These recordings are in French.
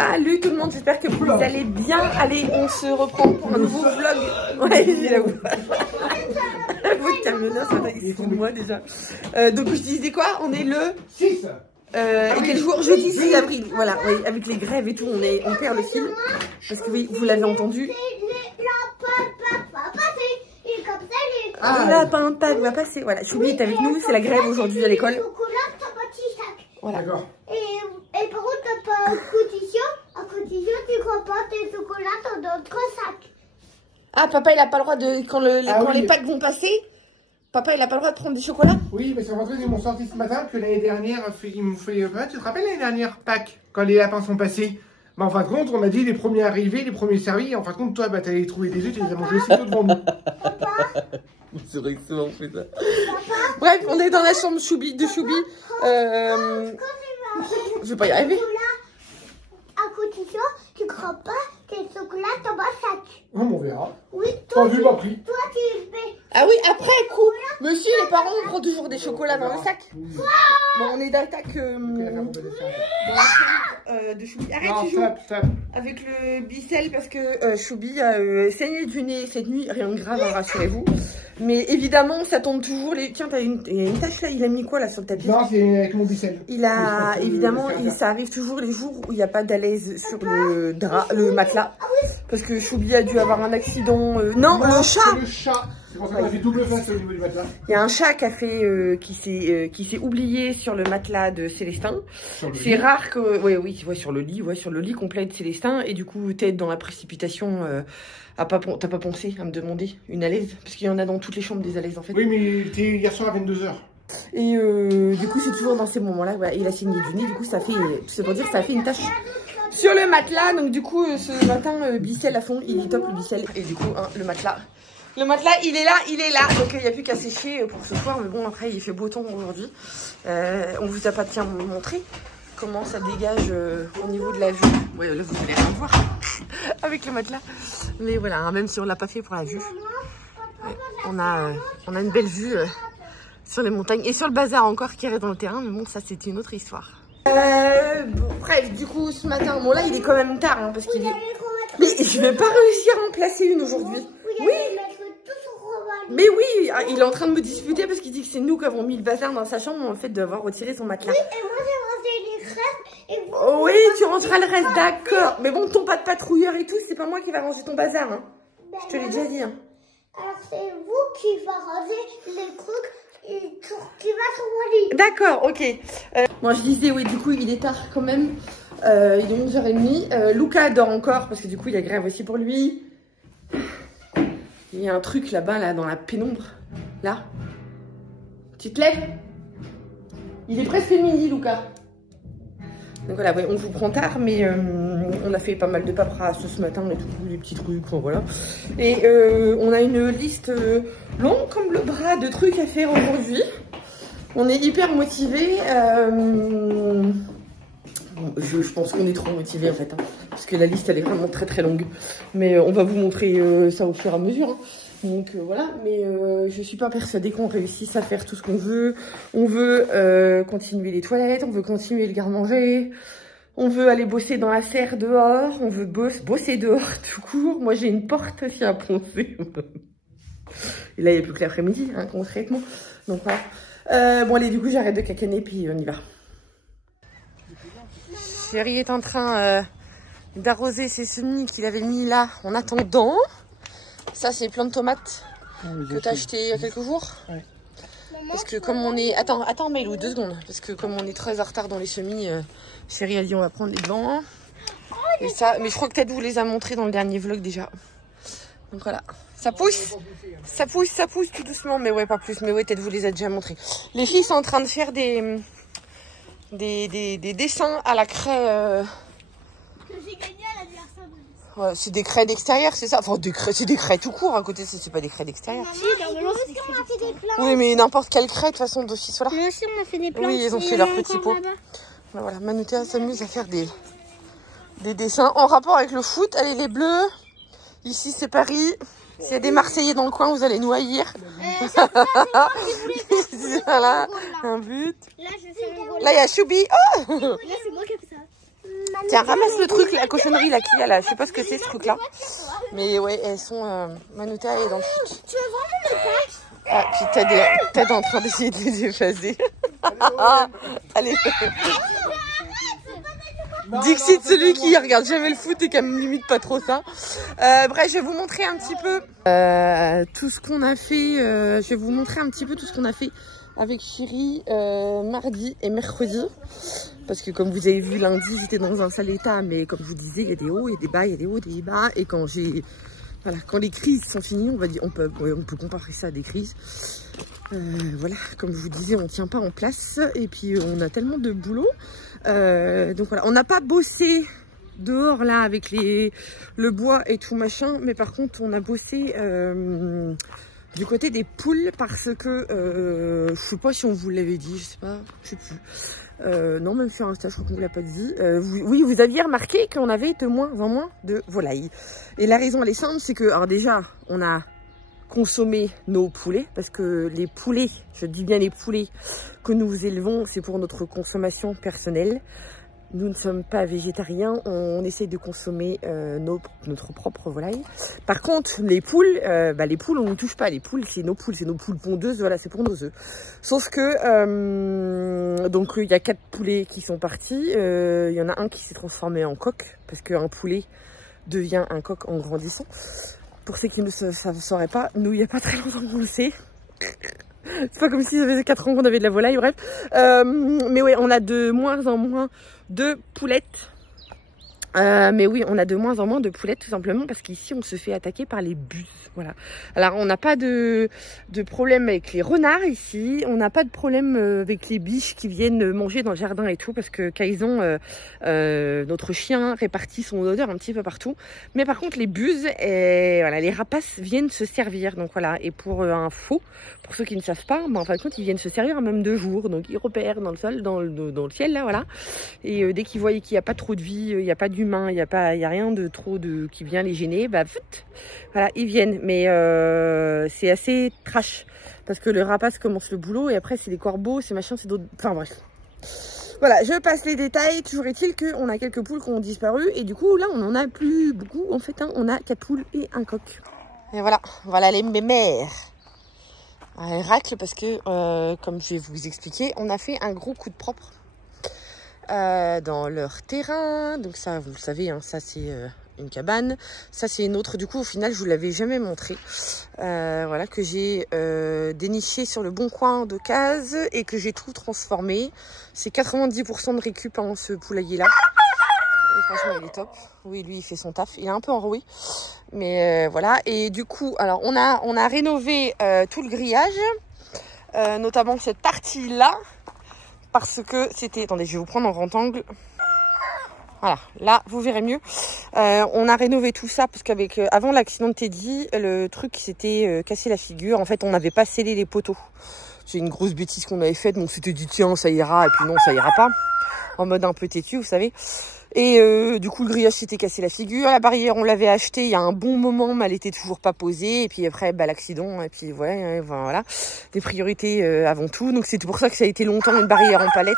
Salut tout le monde, j'espère que vous allez bien. Allez, on se reprend pour un nouveau vlog. Ouais, j'ai la voix. La voix de camionneur, ça va, il se fout de moi déjà. Donc je disais quoi? On est le 6. Et quel jour? Jeudi 6 avril. Voilà, oui, avec les grèves et tout, on perd le fil. Parce que oui, vous l'avez entendu. Ah, le lapin Pâques va passer. Voilà, Choubi est avec nous, c'est la grève aujourd'hui à l'école. Voilà. Et par contre, t'as pas à condition, tu crois pas tes chocolats dans notre sac. Ah, papa, il a pas le droit de. Quand les Pâques vont passer, papa, il a pas le droit de prendre du chocolat? Oui, mais c'est rentré, ils m'ont sorti ce matin que l'année dernière, ils m'ont fait. Tu te rappelles l'année dernière, Pâques, quand les lapins sont passés? Bah, en fin de compte, on a dit les premiers arrivés, les premiers servis. En fin de compte, toi, bah, t'allais trouver des œufs, tu les as mangés aussitôt devant nous. C'est vrai que souvent on fait ça. Bref, on est dans la chambre de Choubi. Je vais pas y arriver. À condition, tu crois pas tes chocolats dans ma sac. Oh, on verra. Oui, toi, vu ma prix. Toi, tu fais. Ah oui, après coup. Monsieur, les parents, on prend toujours des chocolats dans le sac. Bon, on est d'attaque de Choubi. Arrête, tu joues avec le bicelle parce que Choubi a saigné du nez cette nuit. Rien de grave, hein, rassurez-vous. Mais évidemment, ça tombe toujours. Tiens, t'as une tache là. Il a mis quoi là sur le tapis? Non, c'est avec mon bicelle. Il a évidemment, ça arrive toujours les jours où il n'y a pas d'alaise sur le drap, le matelas. Parce que Choubi a dû avoir un accident. Non, le chat. Le chat. C'est pour ça qu'on a fait double face au niveau du matelas. Il y a un chat qui a fait, qui s'est oublié sur le matelas de Célestin. C'est rare que, ouais, sur le lit complet de Célestin. Et du coup, t'es dans la précipitation. T'as pas pensé à me demander une alaise? Parce qu'il y en a dans toutes les chambres des alaises en fait. Oui, mais il était hier soir à 22 h. Et du coup, c'est toujours dans ces moments-là. Voilà, il a saigné du nez. Du coup, ça fait, c'est pour dire que ça a fait une tache sur le matelas. Donc du coup, ce matin, Bicel à fond, il est top le Bicel. Et du coup, hein, le matelas, il est là. Donc il n'y a plus qu'à sécher pour ce soir. Mais bon, après, il fait beau temps aujourd'hui. On vous a pas bien montré comment ça dégage au niveau de la vue. Ouais, là, vous allez rien voir avec le matelas. Mais voilà, hein, même si on l'a pas fait pour la vue, ouais, on a une belle vue sur les montagnes et sur le bazar encore qui reste dans le terrain. Mais bon, ça, c'est une autre histoire. Bon, bref, du coup, ce matin, bon là, il est quand même tard, hein, parce qu'il est... Mais je vais pas réussir à en placer une aujourd'hui. Oui. Mais oui, il est en train de me disputer parce qu'il dit que c'est nous qui avons mis le bazar dans sa chambre, en fait, d'avoir retiré son matelas. Oui, et moi, j'ai rangé les restes. Et vous... Oh, oui, tu rangeras le reste, d'accord. Mais bon, ton pas de patrouilleur et tout, c'est pas moi qui va ranger ton bazar, hein. Je te l'ai déjà dit, hein. Alors, c'est vous qui va ranger les trucs. Qui va sur mon lit. D'accord, ok. Moi je disais, oui, du coup, il est tard quand même. Il est 11h30. Luca dort encore parce que du coup, il y a grève aussi pour lui. Il y a un truc là-bas, là, dans la pénombre. Là. Tu te lèves? Il est presque midi, Luca. Donc voilà, ouais, on vous prend tard, mais on a fait pas mal de paperasse ce matin et tout, les petits trucs, enfin, voilà. Et on a une liste longue comme le bras de trucs à faire aujourd'hui. On est hyper motivés. Je pense qu'on est trop motivés en fait, hein, parce que la liste elle est vraiment très très longue. Mais on va vous montrer ça au fur et à mesure. Hein. Donc voilà, mais je suis pas persuadée qu'on réussisse à faire tout ce qu'on veut. On veut continuer les toilettes, on veut continuer le garde-manger, on veut aller bosser dans la serre dehors, on veut bosser dehors tout court. Moi j'ai une porte aussi à poncer. Et là il n'y a plus que l'après-midi, hein, concrètement. Donc voilà. Bon allez, du coup j'arrête de cacaner puis on y va. Chérie est en train d'arroser ses semis qu'il avait mis là en attendant. Ça, c'est plein de tomates que tu as acheté il y a quelques jours. Ouais. Parce que comme on est... Attends, Maëlou, 2 secondes. Parce que comme on est très en retard dans les semis, chérie a dit on va prendre les devants. Et ça... Mais je crois que Ted vous les a montrés dans le dernier vlog déjà. Donc voilà. Ça pousse. Ça pousse tout doucement. Mais ouais, pas plus. Mais ouais, Ted vous les a déjà montrés. Les filles sont en train de faire des dessins à la craie... Que j'ai gagné à l'anniversaire de... Ouais, c'est des craies d'extérieur, c'est ça? Enfin, c'est des craies tout court à côté, c'est pas des craies d'extérieur. Si, normalement, c'est des craies d'extérieur. Oui, mais n'importe quelle craie, de toute façon, d'office, voilà. Mais aussi, on a fait des plantes. Oui, ils ont fait leur petit pot. Voilà, Manoutéa s'amuse à faire des dessins en rapport avec le foot. Allez, les bleus. Ici, c'est Paris. S'il y a des Marseillais dans le coin, vous allez nous haïr. Voilà, un but. Là, il y a Choubi. Oh! Là, c'est moi qui ai fait ça. Tiens, ramasse le truc, la cochonnerie là qu'il y a là. Je sais pas ce que c'est ce truc là. Mais ouais, elles sont... Manouta est dans le foot. Tu veux vraiment le cache? Ah, puis t'es en train d'essayer de les effacer. Allez. Dixit, celui qui regarde jamais le foot et qui me limite pas trop ça. Bref, je vais vous montrer un petit peu tout ce qu'on a fait. Je vais vous montrer un petit peu tout ce qu'on a fait avec Chérie mardi et mercredi. Parce que comme vous avez vu, lundi, j'étais dans un sale état. Mais comme je vous disais, il y a des hauts, il y a des bas, il y a des hauts, des bas. Et quand voilà, quand les crises sont finies, on peut comparer ça à des crises. Voilà, comme je vous disais, on tient pas en place. Et puis, on a tellement de boulot. Donc voilà, on n'a pas bossé dehors là avec le bois et tout machin. Mais par contre, on a bossé... du côté des poules parce que je sais pas si on vous l'avait dit, je sais pas, je sais plus. Non, même sur Insta, je crois qu'on vous l'a pas dit. Oui, vous aviez remarqué qu'on avait de moins en moins de volailles. Et la raison elle est simple, c'est que alors déjà, on a consommé nos poulets parce que les poulets, je dis bien les poulets que nous élevons, c'est pour notre consommation personnelle. Nous ne sommes pas végétariens, on essaie de consommer notre propre volaille. Par contre, les poules, on ne touche pas. Les poules, c'est nos poules pondeuses, voilà, c'est pour nos œufs. Sauf que, donc il y a 4 poulets qui sont partis. Il y en a un qui s'est transformé en coq, parce qu'un poulet devient un coq en grandissant. Pour ceux qui ne sauraient pas, nous, il n'y a pas très longtemps qu'on le sait. C'est pas comme si ça faisait 4 ans qu'on avait de la volaille, bref. Mais oui, on a de moins en moins de poulettes. Mais oui, on a de moins en moins de poulettes tout simplement parce qu'ici on se fait attaquer par les buses. Voilà. Alors on n'a pas de problème avec les renards ici, on n'a pas de problème avec les biches qui viennent manger dans le jardin et tout parce que Kaison, notre chien, répartit son odeur un petit peu partout. Mais par contre les buses et voilà, les rapaces viennent se servir. Donc voilà, et pour info, pour ceux qui ne savent pas, en fin de compte ils viennent se servir même de jour. Donc ils repèrent dans le sol, dans le ciel là, voilà. Et dès qu'ils voient qu'il n'y a pas trop de vie, il n'y a pas d'humain, il n'y a rien de trop qui vient les gêner, bah voilà, ils viennent. Mais c'est assez trash parce que le rapace commence le boulot et après c'est des corbeaux, c'est machin, c'est d'autres. Enfin bref. Voilà, je passe les détails. Toujours est-il qu'on a quelques poules qui ont disparu et du coup là on en a plus beaucoup en fait. On a 4 poules et un coq. Et voilà les mémères. Elles raclent parce que comme je vais vous expliquer, on a fait un gros coup de propre. Dans leur terrain, donc ça vous le savez, hein, ça c'est une cabane, ça c'est une autre, du coup au final je vous l'avais jamais montré, voilà, que j'ai déniché sur le bon coin d'occasion et que j'ai tout transformé. C'est 90% de récup en ce poulailler là et franchement il est top. Oui, lui il fait son taf, il est un peu enroué mais voilà. Et du coup alors on a rénové tout le grillage, notamment cette partie là. Parce que c'était... Attendez, je vais vous prendre en grand angle. Voilà, là, vous verrez mieux. On a rénové tout ça parce qu'avec avant l'accident de Teddy, le truc s'était cassé la figure. En fait, on n'avait pas scellé les poteaux. C'est une grosse bêtise qu'on avait faite. On s'était dit, tiens, ça ira. Et puis non, ça ira pas. En mode un peu têtu, vous savez. Et du coup, le grillage s'était cassé la figure. La barrière, on l'avait achetée il y a un bon moment, mais elle était toujours pas posée. Et puis après, l'accident. Et puis voilà. Les priorités avant tout. Donc c'est pour ça que ça a été longtemps une barrière en palette.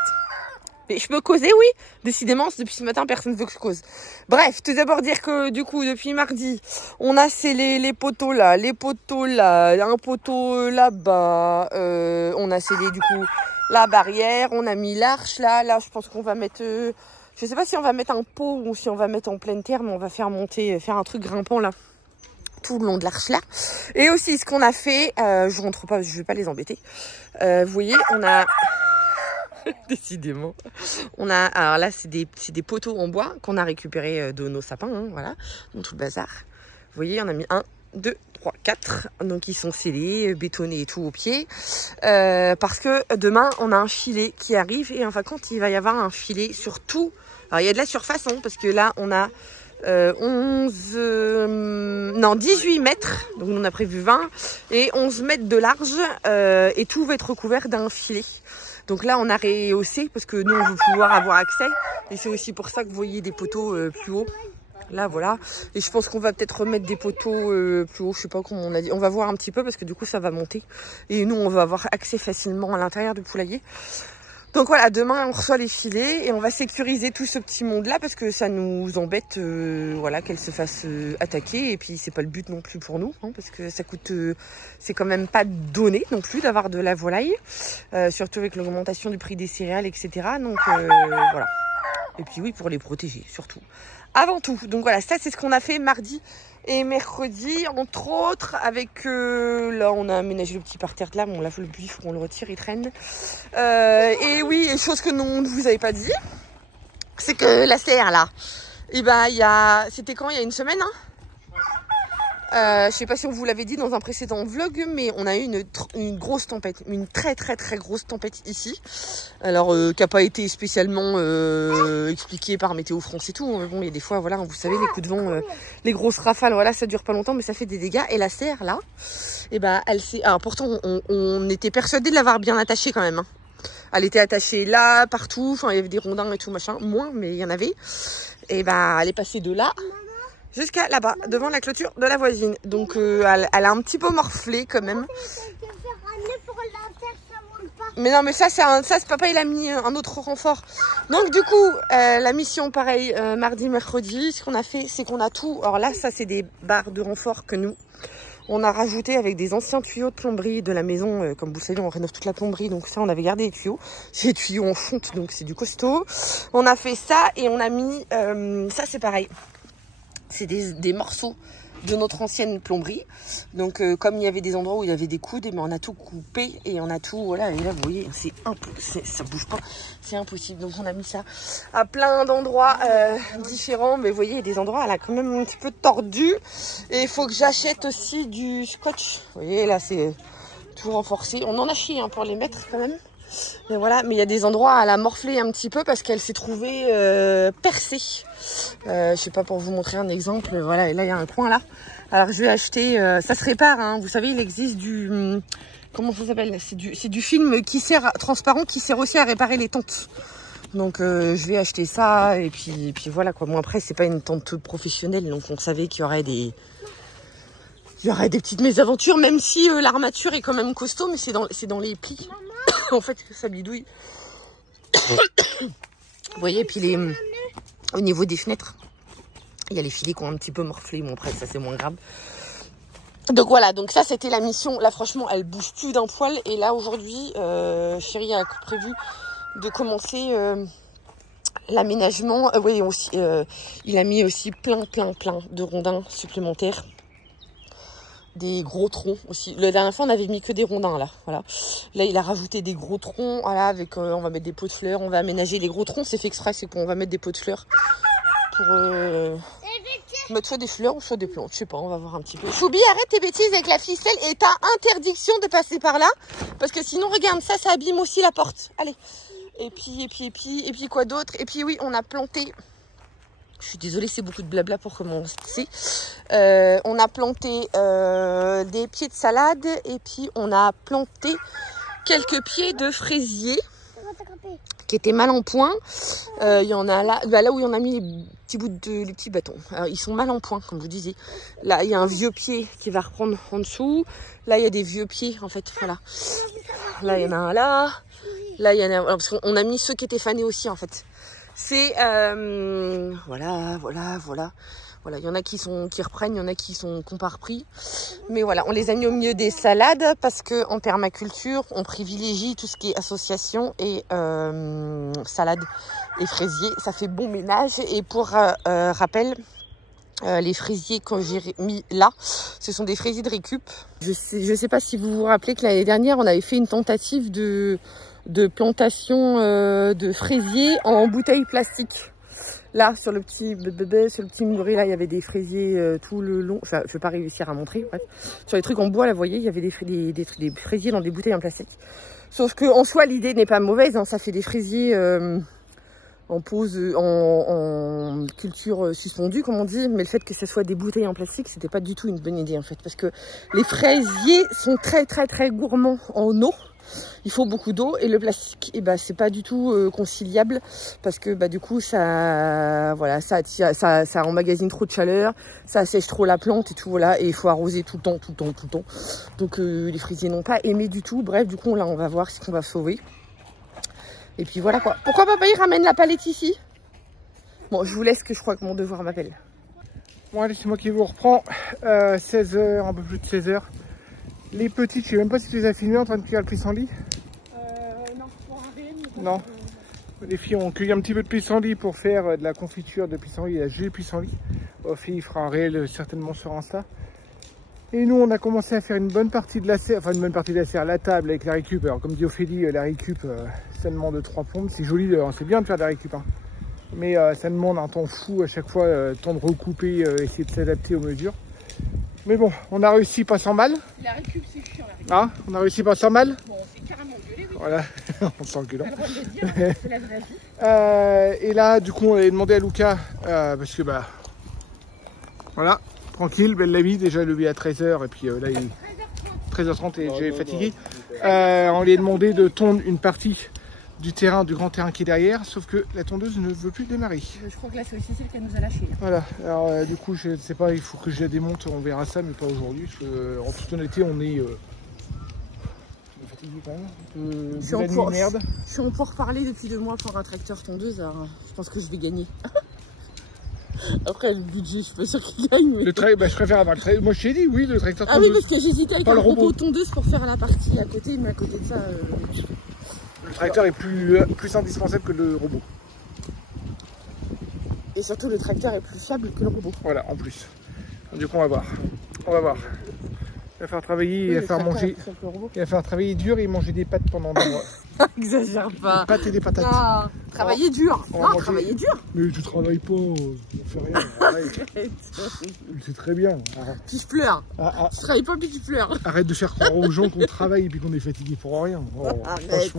Mais je peux causer, oui. Décidément, depuis ce matin, personne ne veut que je cause. Bref, tout d'abord dire que du coup, depuis mardi, on a scellé les poteaux là, un poteau là-bas. On a scellé du coup la barrière. On a mis l'arche là. Là, je pense qu'on va mettre... je sais pas si on va mettre un pot ou si on va mettre en pleine terre, mais on va faire un truc grimpant là, tout le long de l'arche là. Et aussi ce qu'on a fait, je rentre pas, je vais pas les embêter. Vous voyez, on a décidément, alors là c'est des poteaux en bois qu'on a récupérés de nos sapins, hein, voilà, dans tout le bazar. Vous voyez, on a mis 1, 2, 3, 4, donc ils sont scellés, bétonnés et tout au pied, parce que demain on a un filet qui arrive et en fin de compte il va y avoir un filet sur tout. Alors il y a de la surface, hein, parce que là on a 18 mètres, donc on a prévu 20 et 11 mètres de large, et tout va être recouvert d'un filet. Donc là on a rehaussé parce que nous on veut pouvoir avoir accès et c'est aussi pour ça que vous voyez des poteaux plus hauts. Là voilà, et je pense qu'on va peut-être remettre des poteaux plus hauts, je sais pas comment on a dit, on va voir un petit peu parce que du coup ça va monter et nous on va avoir accès facilement à l'intérieur du poulailler. Donc voilà, demain on reçoit les filets et on va sécuriser tout ce petit monde là parce que ça nous embête voilà, qu'elle se fasse attaquer et puis c'est pas le but non plus pour nous hein, parce que ça coûte, c'est quand même pas donné non plus d'avoir de la volaille, surtout avec l'augmentation du prix des céréales etc. Donc voilà. Et puis oui, pour les protéger surtout, avant tout. Donc voilà, ça c'est ce qu'on a fait mardi et mercredi, entre autres, avec là on a aménagé le petit parterre de là, bon là le buff on le retire, il traîne. Et oui, et chose que non, ne vous avez pas dit, c'est que la serre là, et ben c'était quand, il y a une semaine hein. Je sais pas si on vous l'avait dit dans un précédent vlog, mais on a eu une grosse tempête, une très grosse tempête ici. Alors qui n'a pas été spécialement expliquée par Météo France et tout. Mais bon, il y a des fois, voilà, vous savez, les coups de vent, les grosses rafales, voilà, ça dure pas longtemps, mais ça fait des dégâts. Et la serre là, et ben elle s'est. Alors pourtant, on était persuadé de l'avoir bien attachée quand même. Hein. Elle était attachée là, partout. Enfin, il y avait des rondins et tout machin, moins, mais il y en avait. Et ben elle est passée de là jusqu'à là-bas, devant la clôture de la voisine. Donc elle a un petit peu morflé quand même. Mais non, mais ça papa il a mis un autre renfort. Donc du coup, la mission pareil, mardi, mercredi, ce qu'on a fait, c'est qu'on a tout. Alors là, ça c'est des barres de renfort que nous, on a rajouté avec des anciens tuyaux de plomberie de la maison. Comme vous le savez, on rénove toute la plomberie, donc ça on avait gardé les tuyaux. C'est des tuyaux en fonte, donc c'est du costaud. On a fait ça et on a mis, ça c'est pareil. C'est des morceaux de notre ancienne plomberie. Donc comme il y avait des endroits où il y avait des coudes, mais on a tout coupé et on a tout, voilà, et là vous voyez, ça bouge pas, c'est impossible. Donc on a mis ça à plein d'endroits différents, mais vous voyez, il y a des endroits, elle a quand même un petit peu tordu. Et il faut que j'achète aussi du scotch. Vous voyez, là c'est tout renforcé. On en a chié hein, pour les mettre quand même. Mais voilà, mais il y a des endroits elle a morflé un petit peu parce qu'elle s'est trouvée percée. Je sais pas, pour vous montrer un exemple, voilà, et là il y a un coin là. Alors je vais acheter, ça se répare, hein, vous savez, il existe du, comment ça s'appelle, c'est du film qui sert, transparent, qui sert aussi à réparer les tentes. Donc je vais acheter ça et puis voilà quoi. Bon après c'est pas une tente professionnelle, donc on savait qu'il y aurait des petites mésaventures, même si l'armature est quand même costaud, mais c'est dans les plis. En fait, ça bidouille. Vous voyez, et puis au niveau des fenêtres, il y a les filets qui ont un petit peu morflé. Bon, après, ça, c'est moins grave. Donc voilà, donc ça, c'était la mission. Là, franchement, elle bouge plus d'un poil. Et là, aujourd'hui, chérie a prévu de commencer l'aménagement. Oui, aussi, il a mis aussi plein de rondins supplémentaires. Des gros troncs aussi. La dernière fois, on avait mis que des rondins, là. Voilà. Là, il a rajouté des gros troncs. Voilà, avec, on va mettre des pots de fleurs. On va aménager les gros troncs. C'est fait exprès, c'est qu'on va mettre des pots de fleurs pour mettre soit des fleurs ou soit des plantes. Je sais pas, on va voir un petit peu. Choubi, arrête tes bêtises avec la ficelle et t'as interdiction de passer par là. Parce que sinon, regarde, ça abîme aussi la porte. Allez. Et puis quoi d'autre? Et puis oui, on a planté... Je suis désolée, c'est beaucoup de blabla pour commencer. On a planté des pieds de salade et puis on a planté quelques pieds de fraisier qui étaient mal en point. Il y en a là où il y en a mis les petits bouts les petits bâtons. Alors, ils sont mal en point, comme vous disiez. Là, il y a un vieux pied qui va reprendre en dessous. Là, il y a des vieux pieds, en fait. Voilà. Là, il y en a un là. Là, il y en a un... Parce qu'on a mis ceux qui étaient fanés aussi, en fait. C'est voilà, il y en a qui reprennent, il y en a qui n'ont pas repris. Mais voilà, on les a mis au milieu des salades parce que en permaculture, on privilégie tout ce qui est association et salade et fraisier. Ça fait bon ménage. Et pour rappel, les fraisiers que j'ai mis là, ce sont des fraisiers de récup. Je sais pas si vous vous rappelez que l'année dernière, on avait fait une tentative de plantation de fraisiers en bouteilles plastiques. Là, sur le petit muré, là, il y avait des fraisiers tout le long. Enfin, je vais pas réussir à montrer. Bref. Sur les trucs en bois, là, vous voyez, il y avait des fraisiers dans des bouteilles en plastique. Sauf que en soi, l'idée n'est pas mauvaise. Hein, ça fait des fraisiers en pose, en culture suspendue, comme on dit. Mais le fait que ce soit des bouteilles en plastique, c'était pas du tout une bonne idée, en fait. Parce que les fraisiers sont très gourmands en eau. Il faut beaucoup d'eau et le plastique, eh ben, c'est pas du tout conciliable parce que bah, du coup ça emmagasine trop de chaleur, ça assèche trop la plante et tout, voilà, et il faut arroser tout le temps. Donc les fraisiers n'ont pas aimé du tout. Bref, du coup là on va voir ce qu'on va sauver. Et puis voilà quoi. Pourquoi papa il ramène la palette ici? Bon, je vous laisse que je crois que mon devoir m'appelle. Bon allez, c'est moi qui vous reprends. 16h, un peu plus de 16h. Les petites, je sais même pas si tu les as filmées en train de cueillir le pissenlit. Non, pour un réel, non. Les filles ont cueilli un petit peu de pissenlit pour faire de la confiture de pissenlit et la gelée pissenlit. Ophélie fera un réel certainement sur Insta. Et nous, on a commencé à faire une bonne partie de la serre, enfin une bonne partie de la serre, la table avec la récup. Alors comme dit Ophélie, la récup, ça demande 3 pompes. C'est joli, c'est bien de faire de la récup. Hein. Mais ça demande un temps fou à chaque fois, temps de recouper, essayer de s'adapter aux mesures. Mais bon, on a réussi pas sans mal. La récup, c'est chiant la récup. Ah, on a réussi pas sans mal. Bon, on s'est carrément gueulé, oui. Voilà, on s'engueule. On a le droit de le dire, hein, c'est la vraie vie. Et là, du coup, on avait demandé à Lucas, parce que bah, voilà, tranquille, belle la vie, déjà levé à 13h, et puis là, il est 13h30 et j'ai fatigué. On lui a demandé de tondre une partie du terrain, du grand terrain qui est derrière, sauf que la tondeuse ne veut plus démarrer. Je crois que là, c'est aussi celle qu'elle nous a lâché. Voilà, alors du coup, je ne sais pas, il faut que je la démonte, on verra ça, mais pas aujourd'hui. En toute honnêteté, on est fatigué quand même. Je suis en pour reparler depuis 2 mois pour un tracteur tondeuse, alors je pense que je vais gagner. Après, le budget, je suis pas sûre qu'il gagne. Mais... bah, je préfère avoir le tracteur. Moi, je t'ai dit, oui, le tracteur tondeuse. Ah oui, parce que j'hésitais avec un robot tondeuse pour faire la partie à côté, mais à côté de ça... Le tracteur est plus indispensable que le robot. Et surtout, le tracteur est plus fiable que le robot. Voilà, en plus. Du coup, on va voir. On va voir. Il va faire travailler, il va faire manger. Il va faire travailler dur et manger des pâtes pendant 2 mois. Exagère pas. Des pâtes et des patates. Ah, travailler dur. Non, travailler dur. Mais tu travailles pas, on fait rien. Arrête. C'est très bien. Arrête. Puis je pleure. Tu travailles pas puis tu pleures. Arrête de faire croire aux gens qu'on travaille et puis qu'on est fatigué pour rien. Oh, arrête.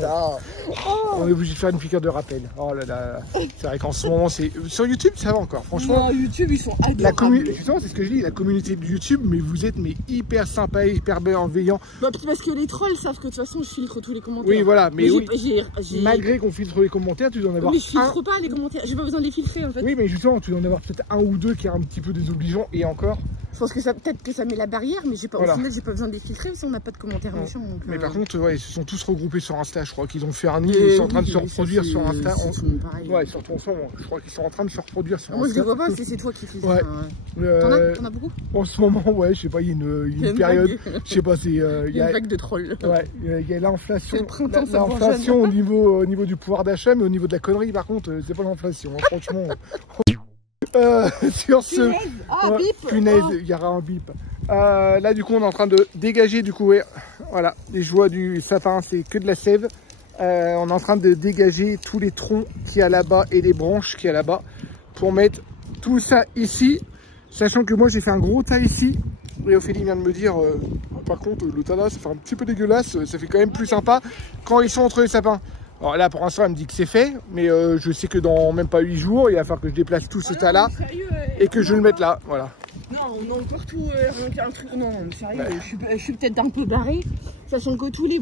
On est obligé de faire une piqûre de rappel. Oh là là. C'est vrai qu'en ce moment, c'est sur YouTube, ça va encore. Franchement. Non, YouTube, ils sont adorables. Justement, c'est ce que je dis. La communauté de YouTube, mais vous êtes hyper sympa, hyper bienveillant. Bah, parce que les trolls savent que de toute façon, je filtre tous les commentaires. Oui, voilà. Mais oui. Malgré qu'on filtre les commentaires, tu dois en avoir. Mais je filtre pas les commentaires, j'ai pas besoin de les filtrer en fait. Oui, mais justement, tu dois en avoir peut-être 1 ou 2 qui est un petit peu désobligeant et encore. Je pense que ça peut-être que ça met la barrière, mais j'ai pas, au final, j'ai pas besoin de les filtrer parce qu'on n'a pas de commentaires méchants. Donc, mais par contre, ouais, ils se sont tous regroupés sur Insta. Je crois qu'ils ont fait un nid et ils sont en train de se reproduire sur Insta. Ouais, surtout en ce moment. Je crois qu'ils sont en train de se reproduire sur Insta. Moi, je les vois pas, c'est toi qui filtres. Ouais. T'en as beaucoup? En ce moment, ouais, je sais pas, il y a une période. Je sais pas, c'est. Il y a une vague de trolls. Ouais, il y a l'inflation. L'inflation au niveau du pouvoir d'achat, mais au niveau de la connerie, par contre, c'est pas l'inflation. Franchement. Sur ce. Bip. Punaise, il y aura un bip. Là, du coup, on est en train de dégager, du coup, ouais, voilà, les joies du sapin, c'est que de la sève. On est en train de dégager tous les troncs qu'il y a là-bas et les branches qu'il y a là-bas pour mettre tout ça ici. Sachant que moi, j'ai fait un gros tas ici. Et Ophélie vient de me dire, par contre, le tas là, ça fait un petit peu dégueulasse. Ça fait quand même plus sympa quand ils sont entre les sapins. Alors là, pour l'instant, elle me dit que c'est fait, mais je sais que dans même pas 8 jours, il va falloir que je déplace tout ce tas-là et que je le mette là, voilà. Non, on a encore tout un truc. Non, sérieux, je suis peut-être un peu barré, sachant que tous les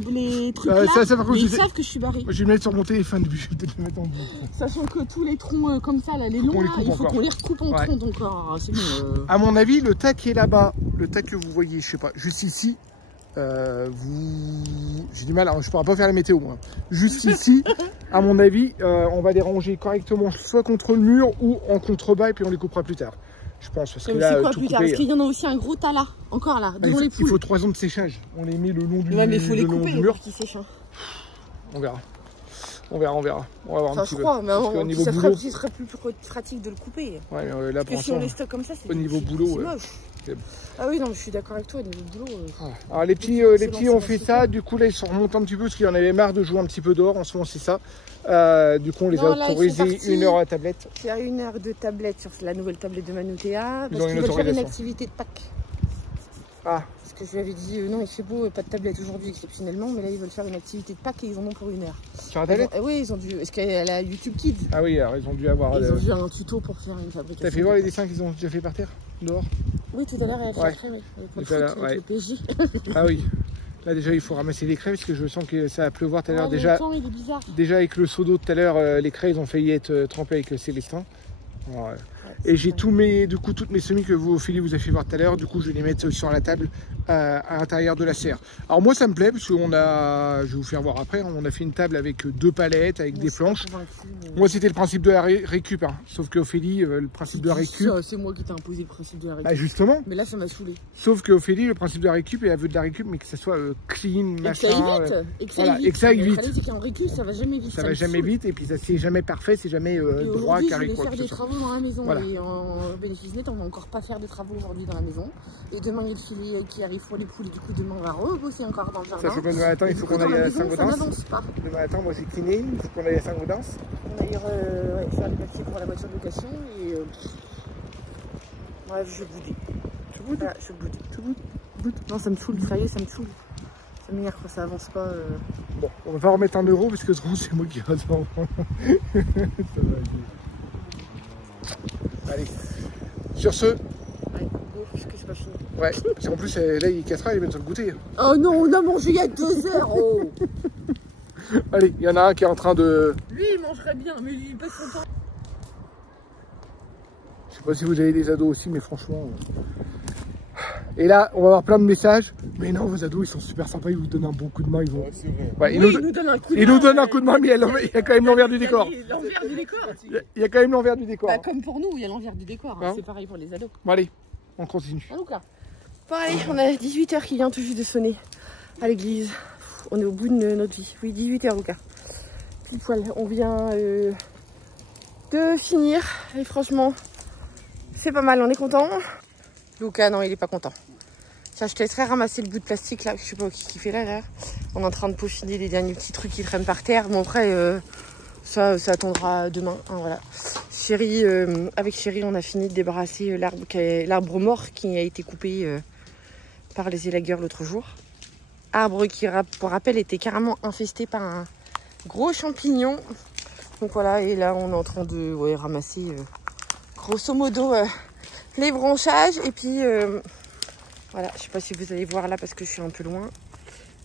trucs là, ils savent que je suis barré. Je vais me mettre sur mon téléphone, je vais peut-être le mettre en boucle. Sachant que tous les troncs comme ça, là, les longs, il faut qu'on les recoupe en troncs encore. C'est bon. À mon avis, le tas qui est là-bas, le tas que vous voyez, je sais pas, juste ici. J'ai du mal, je pourrais pas faire la météo moi. Juste ici, à mon avis, on va les ranger correctement, soit contre le mur ou en contrebas et puis on les coupera plus tard. Je pense parce que là, quoi plus tard, parce qu'il y en a aussi un gros tas là, encore là, devant les poules. Il faut 3 ans de séchage. On les met le long du, mais faut les couper, du mur. Qui sèchent. On verra. On va voir un petit peu. Mais ça serait plus pratique de le couper. Ouais, mais là, parce que si on les stocke comme ça, c'est au niveau boulot. Ah oui, non, je suis d'accord avec toi, au niveau boulot. Alors les petits ont fait ça, du coup là ils se remontent un petit peu parce qu'il y en avait marre de jouer un petit peu dehors, en ce moment c'est ça. Du coup on les a autorisés 1 heure à la tablette. Faire 1 heure de tablette sur la nouvelle tablette de Manuthéa, parce qu'ils veulent faire une activité de Pâques. Ah. Parce que je lui avais dit non, il fait beau, pas de tablette aujourd'hui exceptionnellement, mais là ils veulent faire une activité de Pâques et ils en ont pour 1 heure. Sur la tablette? Oui, ils ont dû. Est-ce qu'elle a YouTube Kids? Ah oui, alors ils ont dû avoir. Ils ont vu un tuto pour faire une fabrication. T'as fait voir les dessins qu'ils ont déjà fait par terre, dehors? Oui, tout à l'heure, elle a fait la crème, oui. Pour le PSG. Ah oui. Là déjà il faut ramasser les craies parce que je sens que ça va pleuvoir tout à l'heure. Déjà, le temps, il est bizarre. Déjà avec le seau d'eau tout à l'heure, les craies ils ont failli être trempées avec Célestin. Alors, et j'ai toutes mes semis que Ophélie vous a fait voir tout à l'heure, du coup je vais les mettre sur la table à l'intérieur de la serre. Alors moi ça me plaît parce qu'on a, je vais vous faire voir après, on a fait une table avec 2 palettes, avec des planches. Moi c'était le principe de la récup, hein. Sauf qu'Ophélie, le principe de la récup... C'est moi qui t'ai imposé le principe de la récup. Bah justement. Mais là ça m'a saoulé. Sauf qu'Ophélie, le principe de la récup, elle veut de la récup mais que ça soit clean, machin. Et que ça aille vite. Et que ça aille vite. C'est qu'en récup ça va jamais vite. Ça va jamais vite et puis ça c'est jamais parfait, c'est jamais droit, carré, quoi. Je vais faire des travaux dans la maison voilà. Et en bénéfice net on va encore pas faire de travaux aujourd'hui dans la maison. Et demain il y a le filet qui arrive pour les poules et du coup demain on va rebosser encore dans le jardin. Ça fait pas demain matin, il faut qu'on aille à Saint-Gaudens. Demain matin, moi c'est kiné, il faut qu'on aille à Saint-Gaudens. On va d'ailleurs faire les papiers pour la voiture de location et bref, je boudais. Tu boudes? Voilà, je boude. Non, ça me saoule, sérieux, ça me saoule. Ça m'énerve quand ça avance pas. Bon, on va pas remettre 1 euro parce que c'est moi qui va s'en prendre. Ça va aller. Allez, sur ce. Allez, go, parce que c'est pas fini. Ouais, parce qu'en plus, là, il cassera, il va bientôt le goûter. Oh non, on a mangé il y a 2 heures. Oh. Allez, il y en a un qui est en train de... Lui, il mangerait bien, mais il passe son temps. Je sais pas si vous avez des ados aussi, mais franchement... Et là, on va avoir plein de messages. Mais non, vos ados, ils sont super sympas, ils vous donnent un bon coup de main. Ils vont... Ouais, c'est vrai. Ouais, oui, ils nous donnent un coup de main. Ils nous donnent un coup de main, mais il y a quand même l'envers du décor. L'envers du décor. Il y a quand même l'envers du décor. Bah, comme pour nous, il y a l'envers du décor. Hein. C'est pareil pour les ados. Bon, allez, on continue. Ah, Lucas. Pareil, on a 18h qui vient tout juste de sonner à l'église. On est au bout de notre vie. Oui, 18h, Lucas. Pile poil. On vient de finir. Et franchement, c'est pas mal. On est content. Lucas, non, il est pas content. Tiens, je te laisserai ramasser le bout de plastique là. Je sais pas qui fait là. On est en train de peaufiner les derniers petits trucs qui traînent par terre. Bon, après, ça attendra demain. Hein, voilà. Chérie, avec Chérie, on a fini de débarrasser l'arbre mort qui a été coupé par les élagueurs l'autre jour. Arbre qui, pour rappel, était carrément infesté par un gros champignon. Donc voilà, et là, on est en train de ramasser grosso modo les branchages. Et puis, voilà, je sais pas si vous allez voir là parce que je suis un peu loin.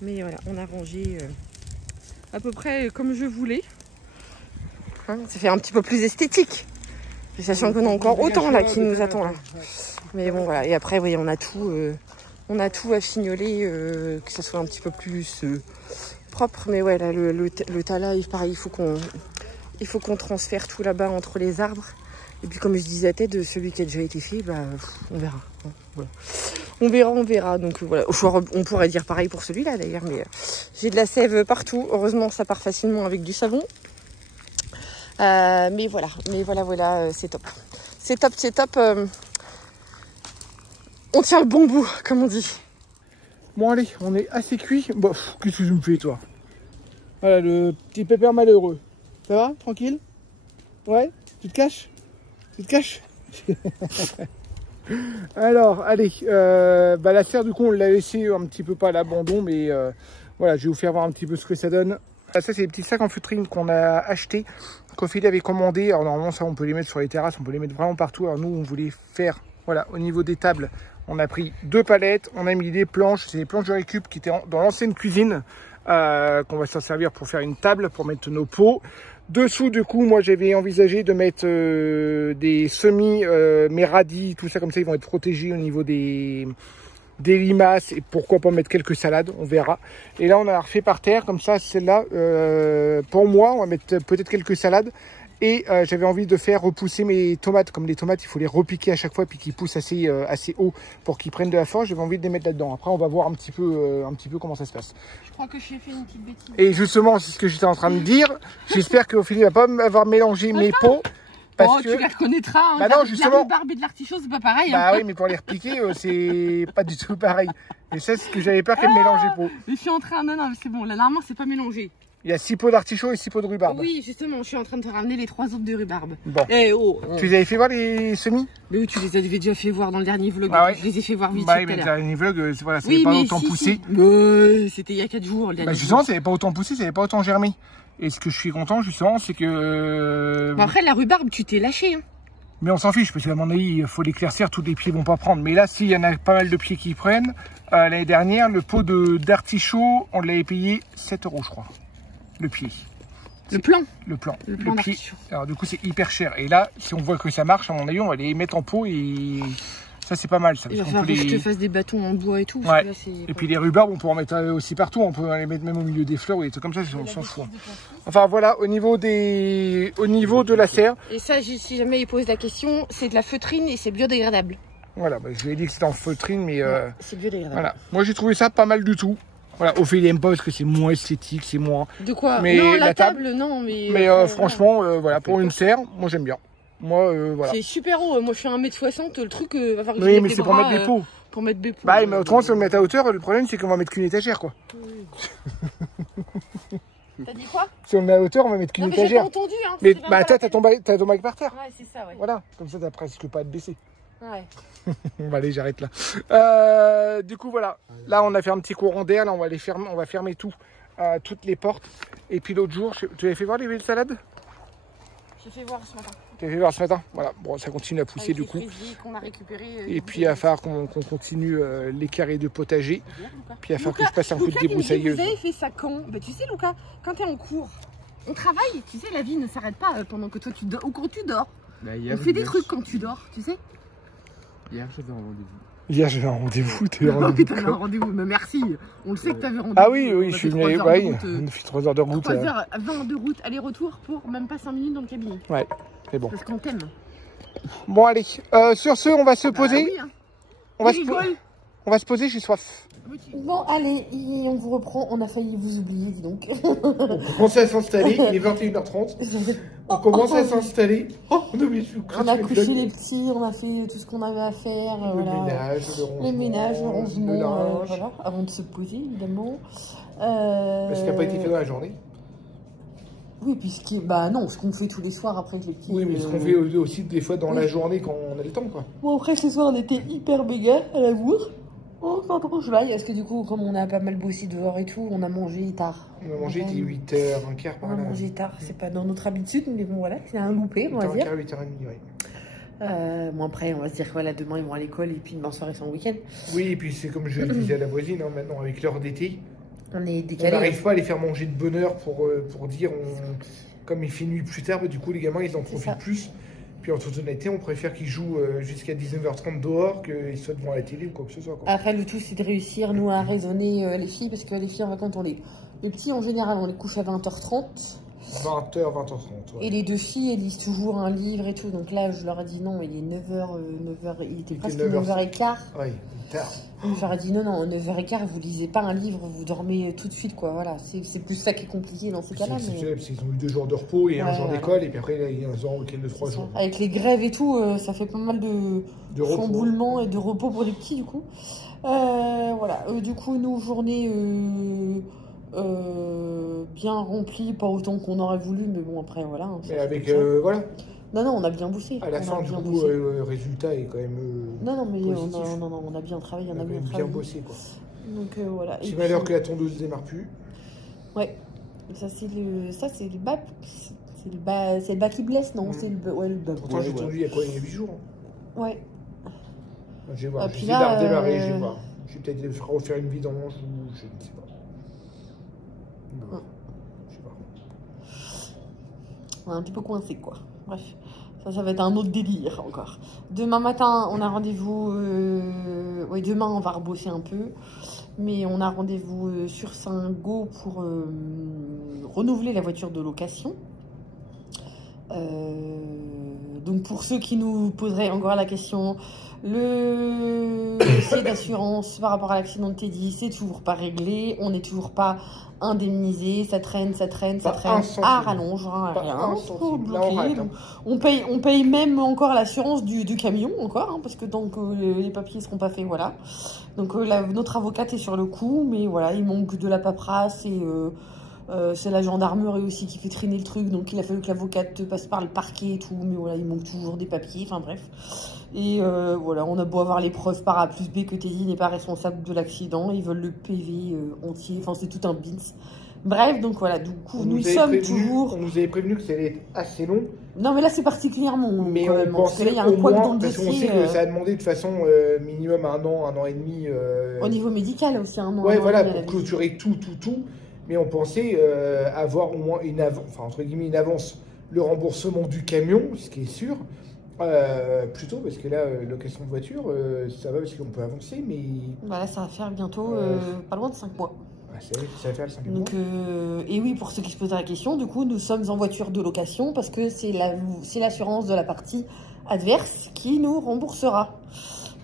Mais voilà, on a rangé à peu près comme je voulais. Hein, ça fait un petit peu plus esthétique. Sachant qu'on a encore autant là qui nous attend là. Mais bon, voilà. Et après, oui, on a tout à fignoler, que ça soit un petit peu plus propre. Mais ouais, là, le tas là, pareil, il faut qu'on transfère tout là-bas entre les arbres. Et puis, comme je disais à Ted, celui qui a déjà été fait, bah, on verra. Hein, voilà. On verra. Donc voilà, on pourrait dire pareil pour celui-là d'ailleurs. Mais j'ai de la sève partout. Heureusement, ça part facilement avec du savon. Mais voilà, c'est top. C'est top. On tient le bon bout, comme on dit. Bon allez, on est assez cuit. Bon, qu'est-ce que tu me fais toi? Voilà, le petit pépère malheureux. Ça va? Tranquille? Ouais? Tu te caches? Alors, allez, la serre du coup on l'a laissé un petit peu pas à l'abandon, mais voilà, je vais vous faire voir un petit peu ce que ça donne. Ça c'est les petits sacs en feutrine qu'on a achetés, qu'Ophélie avait commandé. Alors normalement ça on peut les mettre sur les terrasses, on peut les mettre vraiment partout. Alors nous on voulait faire, voilà, au niveau des tables, on a pris 2 palettes, on a mis des planches, c'est des planches de récup qui étaient dans l'ancienne cuisine, qu'on va s'en servir pour faire une table, pour mettre nos pots. Dessous, du coup, moi j'avais envisagé de mettre des semis, mes radis, tout ça comme ça, ils vont être protégés au niveau des limaces et pourquoi pas mettre quelques salades, on verra. Et là, on a refait par terre comme ça, celle-là, pour moi, on va mettre peut-être quelques salades. Et j'avais envie de faire repousser mes tomates. Comme les tomates, il faut les repiquer à chaque fois puis qu'ils poussent assez haut pour qu'ils prennent de la force. J'avais envie de les mettre là-dedans. Après, on va voir un petit peu comment ça se passe. Je crois que j'ai fait une petite bêtise. Et justement, c'est ce que j'étais en train de dire. J'espère qu'Ophélie va pas avoir mélangé mes pots. Parce que... tu les reconnaîtras. Hein, bah non, justement. La rhubarbe et de l'artichaut, c'est pas pareil. Bah hein. oui, mais pour les repiquer, c'est pas du tout pareil. Et ça, c'est ce que j'avais peur qu'elle mélange les pots. Je suis en train... Non, c'est bon. Là, normalement, c'est pas mélangé. Il y a 6 pots d'artichaut et 6 pots de rhubarbe. Oui, justement, je suis en train de te ramener les 3 autres de rhubarbe. Bon. Eh oh. Tu les avais fait voir les semis? Mais oui, tu les avais déjà fait voir dans le dernier vlog. Ah ouais. Je les ai fait voir vite. Bah oui, mais le dernier vlog, voilà, ça oui, n'avait pas autant poussé. Si. C'était il y a 4 jours. Le dernier justement, ça n'avait pas autant poussé, ça n'avait pas autant germé. Et ce que je suis content, justement, c'est que... Bon, après, la rhubarbe, tu t'es lâché. Hein. Mais on s'en fiche, parce qu'à mon avis, il faut l'éclaircir, tous les pieds vont pas prendre. Mais là, s'il y en a pas mal de pieds qui prennent, l'année dernière, le pot d'artichaut, on l'avait payé 7 € je crois. Le pied. Le plan. Le plan d'artichaut. Alors du coup, c'est hyper cher. Et là, si on voit que ça marche, à mon avis, on va les mettre en pot et Ça, c'est pas mal. Ça, Il va parce qu'on falloir peut que je te fasse des bâtons en bois et tout. Ouais. Parce que là, c'est Et pas- puis les rhubarbs, on peut en mettre aussi partout. On peut les mettre même au milieu des fleurs ou des trucs comme ça, on s'en fout. Enfin voilà, au niveau de la serre. Et ça, si jamais il pose la question, c'est de la feutrine et c'est biodégradable. Voilà, bah, je lui ai dit que c'était en feutrine, mais C'est biodégradable. voilà. Moi, j'ai trouvé ça pas mal du tout. Voilà, Ophélie aime pas parce que c'est moins esthétique, c'est moins. De quoi? Mais non, la la table, non, mais. franchement, voilà, pour une serre, moi j'aime bien. Moi, voilà. C'est super haut. Moi, je suis 1m60. Le truc, va falloir que je Oui, lève mais les c'est pour bras, mettre des pots. Pour mettre des pots. Bah, mais autrement, si on le met à hauteur, le problème, c'est qu'on va mettre qu'une étagère, quoi. T'as dit quoi? Si on le met à hauteur, on va mettre qu'une Non, mais j'ai pas étagère. entendu. Hein, Mais c'était bah, même pas t'as ton bac par terre. Ouais, c'est ça, ouais. Voilà, comme ça, t'as presque pas à te baisser. Ouais. Bon, allez, j'arrête là. Du coup, voilà. Là, on a fait un petit courant d'air. Là, on va fermer tout, toutes les portes. Et puis l'autre jour, tu avais fait voir les salades? J'ai fait voir ce matin. Tu avais fait voir ce matin? Voilà. Bon, ça continue à pousser Avec du les coup. fraisiers qu'on a récupérés. Et puis, il va falloir qu'on continue les carrés de potager. Puis, il va falloir que je passe un coup de Lucas, il me dit, débroussailleuse. vous avez fait ça quand? Bah, tu sais, Lucas, quand t'es en cours, on travaille. Tu sais, la vie ne s'arrête pas pendant que toi tu dors ou quand tu dors. Bah, On fait des trucs quand tu dors, tu sais. Hier, j'avais un rendez-vous. Hier, j'avais un rendez-vous. T'es Non, mais rendez-vous. t'avais un rendez-vous, mais merci. On le sait que t'avais rendez-vous. Ah oui, oui, On a je suis fait venu. 3 heures de Ouais, route, on a fait 3 heures de route. 3h20 de route, aller-retour pour même pas 5 minutes dans le cabinet. Ouais, c'est bon. Parce qu'on t'aime. Bon, allez. Sur ce, on va se poser. Bah oui, hein. On va Il rigole. on va se poser, j'ai soif. Bon, allez, on vous reprend. On a failli vous oublier, dis donc. On commence à s'installer, il est 21h30. On commence à s'installer. Oh, on a oublié de On a couché les petits, on a fait tout ce qu'on avait à faire. Le voilà. ménage, le rangement. Les ménages, le rangement, le linge. voilà, avant de se poser, évidemment. Parce qu'il n'a pas été fait dans la journée. Oui, puisque, bah non, ce qu'on fait tous les soirs après que les petits. Oui, mais ce qu'on fait aussi des fois dans la journée quand on a le temps, quoi. Bon, après, ce soir, on était hyper méga à la bourre. Oh, pardon, je vais, parce que du coup, comme on a pas mal bossé dehors et tout, on a mangé tard. On a mangé, il était 8h, un quart On par a là. mangé tard, c'est pas dans notre habitude, mais bon, voilà, c'est un loupé, on va 8h, un dire. quart, 8h30, oui. Bon, après, on va se dire que voilà, demain, ils vont à l'école et puis demain soir, ils sont au week-end. Oui, et puis c'est comme je le disais à la voisine, hein, maintenant, avec l'heure d'été, On est on décalé. n'arrive pas à les faire manger de bonne heure pour dire, comme il fait nuit plus tard, bah, du coup, les gamins, ils en ça. profitent plus. Puis en toute honnêteté, on préfère qu'ils jouent jusqu'à 19h30 dehors qu'ils soient devant la télé ou quoi que ce soit, quoi. Après, le tout, c'est de réussir, nous, à raisonner les filles, parce que les filles, en fait, les petits, en général, on les couche à 20h30. 20h, 20h30. Ouais. Et les deux filles, elles lisent toujours un livre et tout. Donc là, je leur ai dit non, il est 9h, il était presque 9h15. Oui, tard. Je leur ai dit non, 9h15, vous lisez pas un livre, vous dormez tout de suite, quoi. Voilà, c'est plus ça qui est compliqué dans ces C'est cas-là. exceptionnel parce qu'ils ont eu 2 jours de repos et un Ouais, jour voilà. d'école, et puis après, là, ils ont un week-end de 3 jours. Avec les grèves et tout, ça fait pas mal de repos. chamboulements et de repos pour les petits, du coup. Voilà, du coup, nos journées bien remplies, pas autant qu'on aurait voulu, mais bon, après, voilà. Hein, Mais avec, comme ça. voilà, Non, on a bien bossé. à la On a fin, du bien coup, bossé. le résultat est quand même Non, mais positif. on a bien travaillé, On a bien bien travaillé. bossé, quoi. Donc voilà. C'est Et malheur puis- que la tondeuse démarre plus. Ouais. Ça c'est le bas. C'est le bas qui blesse, non? C'est le bas. Ouais, le bas. Pourtant, j'ai tendu il y a quoi, il y a 8 jours. Hein. Ouais. Je vais voir, Ah, je vais puis essayer de la là, redémarrer, je vais voir. Je vais peut-être refaire une vidange ou je ne sais pas. Bon, je sais pas. On est un petit peu coincé, quoi. Bref. Ça va être un autre délire encore. Demain matin, on a rendez-vous. Oui, demain, on va rebosser un peu. Mais on a rendez-vous sur Saint-Go pour renouveler la voiture de location. Donc, pour ceux qui nous poseraient encore la question, le dossier d'assurance par rapport à l'accident de Teddy, c'est toujours pas réglé. On n'est toujours pas indemnisé. Ça traîne. À rallonge, hein, Pas rien. un Trop centime. Là, on bloqué. rate, Donc, on paye même encore l'assurance du camion, encore, hein, parce que tant que les papiers ne seront pas faits, voilà. Donc notre avocate est sur le coup, mais voilà, il manque de la paperasse et c'est la gendarmerie aussi qui fait traîner le truc, donc il a fallu que l'avocate passe par le parquet et tout, mais voilà, il manque toujours des papiers, enfin bref. Et voilà, on a beau avoir les preuves par A plus B que Teddy n'est pas responsable de l'accident, ils veulent le PV entier, enfin c'est tout un bins. Bref, donc voilà, du coup, nous sommes toujours... On nous avait prévenu que ça allait être assez long. Non, mais là, c'est particulièrement long, Mais quand on même, parce que là, pensait il y a au un poids dans moins, le parce qu'on dossier. sait que ça a demandé de façon minimum 1 an et demi. Au niveau médical aussi, un an. Ouais, voilà, à la pour vie. clôturer tout. Mais on pensait avoir au moins une avance, enfin entre guillemets une avance, le remboursement du camion, ce qui est sûr, Plutôt parce que là, location de voiture, ça va parce qu'on peut avancer, mais Bah là, ça va faire bientôt pas loin de 5 mois. ça va faire le 5 mois. Donc, et oui, pour ceux qui se posent la question, du coup, nous sommes en voiture de location parce que c'est l'assurance de la partie adverse qui nous remboursera.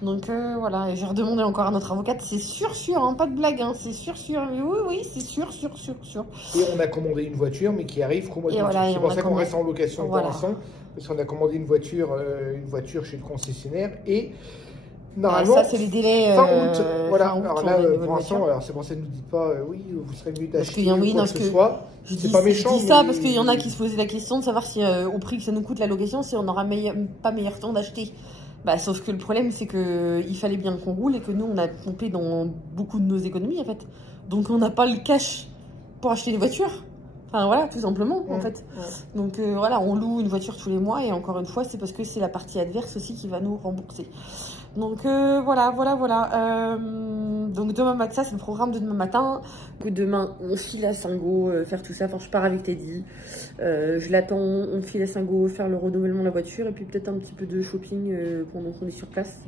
Donc voilà, et j'ai redemandé encore à notre avocate, c'est sûr, hein, pas de blague, hein, c'est sûr, oui, c'est sûr. Et on a commandé une voiture, mais qui arrive qu'au mois d'août. Voilà, c'est pour ça qu'on reste en location voilà. pour l'instant, parce qu'on a commandé une voiture chez le concessionnaire, et normalement, ça, c'est les délais. fin août. Voilà, fin août, alors on là, a une nouvelle pour l'instant, voiture. c'est pour ça que ne nous dites pas, oui, vous serez mieux Parce qu'il d'acheter y a- oui, quoi non, que ce parce que soit. Je pas méchant, dis ça mais- parce qu'il y en a qui se posaient la question de savoir si au prix que ça nous coûte la location, si on n'aura pas meilleur temps d'acheter. Bah, sauf que le problème, c'est que il fallait bien qu'on roule et que nous, on a pompé dans beaucoup de nos économies, en fait. Donc, on n'a pas le cash pour acheter des voitures. Enfin, voilà, tout simplement, en fait. Donc, voilà, on loue une voiture tous les mois et encore une fois, c'est parce que c'est la partie adverse aussi qui va nous rembourser. Donc, voilà. Donc, demain matin, ça, c'est le programme de demain matin. Donc, demain, on file à Saint-Go faire tout ça. Enfin, je pars avec Teddy. Je l'attends, on file à Saint-Go faire le renouvellement de la voiture et puis peut-être un petit peu de shopping pendant qu'on est sur place.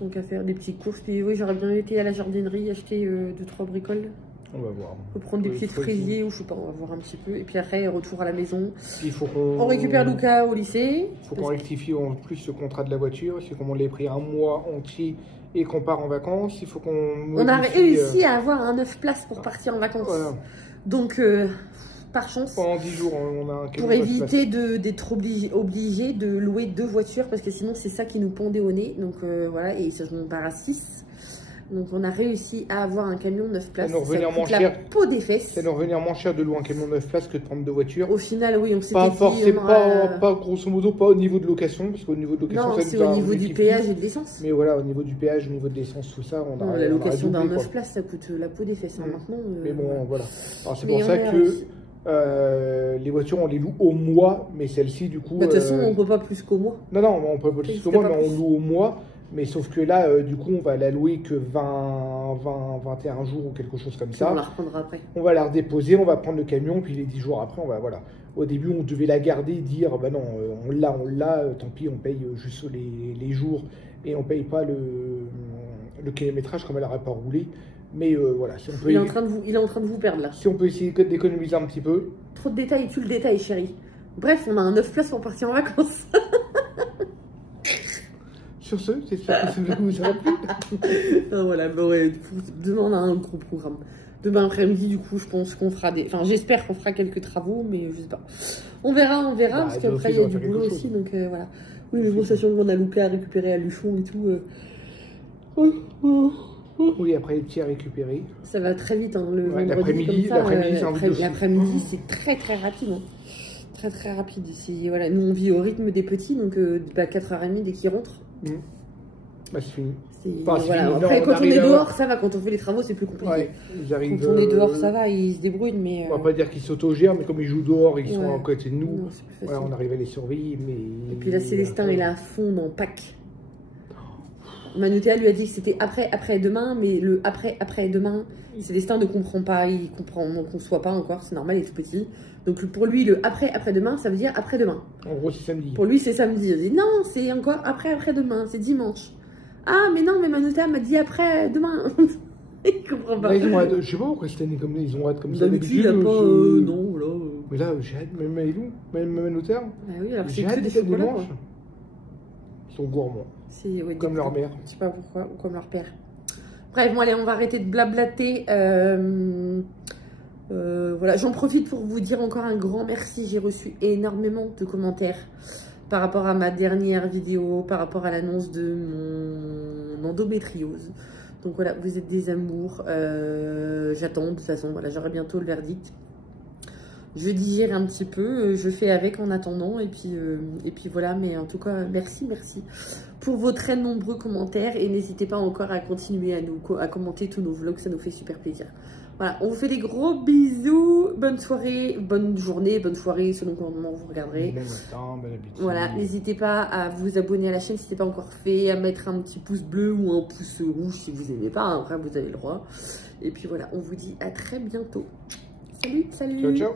Donc, à faire des petites courses. Puis, oui, j'aurais bien été à la jardinerie acheter 2-3 bricoles. On va voir. On peut prendre des Oui, petites faut fraisiers ou je sais pas, on va voir un petit peu. Et puis après, retour à la maison. Il faut qu'on... On récupère Luca au lycée. Il faut qu'on rectifie en plus le contrat de la voiture. C'est comme on l'a pris un mois entier et qu'on part en vacances. Il faut qu'on On a modifie, réussi à avoir un 9 places pour partir en vacances. Voilà. Donc, par chance, Pendant 10 jours, on a un pour éviter d'être obligé de louer 2 voitures parce que sinon, c'est ça qui nous pendait au nez. Donc, voilà, et ça, on part à 6. Donc, on a réussi à avoir un camion 9 places. Ça nous revenir moins la cher. peau des fesses. Ça nous revenir moins cher de louer un camion 9 places que de prendre 2 voitures. Au final, oui, on s'était Pas dit... forcément, on aura- pas grosso modo, pas au niveau de location, parce qu'au niveau de location, Non, ça c'est nous a au niveau du kiff-kiff. péage et de l'essence. Mais voilà, au niveau du péage, au niveau de l'essence, tout ça, on a. Non, on la a location d'un redoublé, 9 quoi. places, ça coûte la peau des fesses. Hein, maintenant, Mais bon, voilà. Alors c'est Mais pour on ça est que les voitures, on les loue au mois, mais celle-ci, du coup. Bah, de toute façon, on peut pas plus qu'au mois. Non, on peut pas plus C'était qu'au mois, pas mais on plus. loue au mois. Mais sauf que là, du coup, on va la louer que 21 jours ou quelque chose comme On ça. la reprendra après. On va la redéposer, on va prendre le camion, puis les 10 jours après, on va, voilà. Au début, on devait la garder, dire, bah non, on l'a, tant pis, on paye juste les jours et on paye pas le kilométrage comme elle n'aurait pas roulé. Mais voilà, si on peut, Il est en train de vous perdre là. si on peut essayer d'économiser un petit peu. Trop de détails, tu le détailles, chérie. Bref, on a un 9 places pour partir en vacances. Sur ce, j'espère que ça vous aura plu. Ah, voilà, bah ouais, demain on a un gros programme. Demain après-midi, du coup, je pense qu'on fera des... Enfin, j'espère qu'on fera quelques travaux, mais je sais pas. On verra, Bah, parce qu'après, il y a du boulot aussi, donc voilà. Oui, mais bon, sachant qu'on a Luca à récupérer à Luchon et tout, Oui, après les petits à récupérer. ça va très vite, hein, le Ouais, vendredi, l'après-midi, comme ça, l'après-midi, c'est un truc de fou. l'après-midi, c'est très très rapide, hein. Très très rapide. Voilà, nous, on vit au rythme des petits, donc 4h30 dès qu'ils rentrent. Bah, c'est fini. Voilà. fini. Après, Non, quand on est arrive à- dehors, ça va. Quand on fait les travaux, c'est plus compliqué. Ouais, ils arrivent. Quand on est dehors, ça va, ils se débrouillent, mais... On va pas dire qu'ils s'autogèrent, mais comme ils jouent dehors et qu'ils sont Ouais. à côté de nous, Non, c'est plus facile. voilà, on arrive à les surveiller. Mais... Et puis là, Célestin, il est à fond dans Pâques. Manutea lui a dit que c'était après-demain, mais le après-demain, Célestin ne comprend pas, il ne conçoit pas encore, c'est normal, il est tout petit. Donc pour lui, le après-demain, ça veut dire après-demain. En gros, c'est samedi. Pour lui, c'est samedi. Il dit non, c'est encore après-demain, c'est dimanche. Ah, mais non, mais Manutea m'a dit après-demain. Il comprend pas. Là, ils ont hâte. Je sais pas pourquoi cette année, comme là, ils ont hâte comme ça. D'habitude, il n'y a pas. Non, voilà. Mais là, j'ai hâte, même Maëlou, même Notaire. Ah oui, alors J'ai c'est que hâte des d'être chocolats, dimanche. quoi. Ils sont gourmands. Ouais, Comme leur mère. Je sais pas pourquoi, ou comme leur père. Bref, bon allez, on va arrêter de blablater. Voilà, j'en profite pour vous dire encore un grand merci. J'ai reçu énormément de commentaires par rapport à ma dernière vidéo, par rapport à l'annonce de mon endométriose. Donc voilà, vous êtes des amours. J'attends, de toute façon, voilà, j'aurai bientôt le verdict. Je digère un petit peu, je fais avec en attendant, et puis voilà, mais en tout cas, merci pour vos très nombreux commentaires, et n'hésitez pas encore à continuer à commenter tous nos vlogs, ça nous fait super plaisir. Voilà, on vous fait des gros bisous, bonne soirée, bonne journée, bonne soirée, selon comment vous regarderez. Bon matin, bon appétit. Voilà, n'hésitez pas à vous abonner à la chaîne si ce n'est pas encore fait, à mettre un petit pouce bleu ou un pouce rouge si vous n'aimez pas, après vous avez le droit. Et puis voilà, on vous dit à très bientôt. Salut, salut. Ciao, ciao.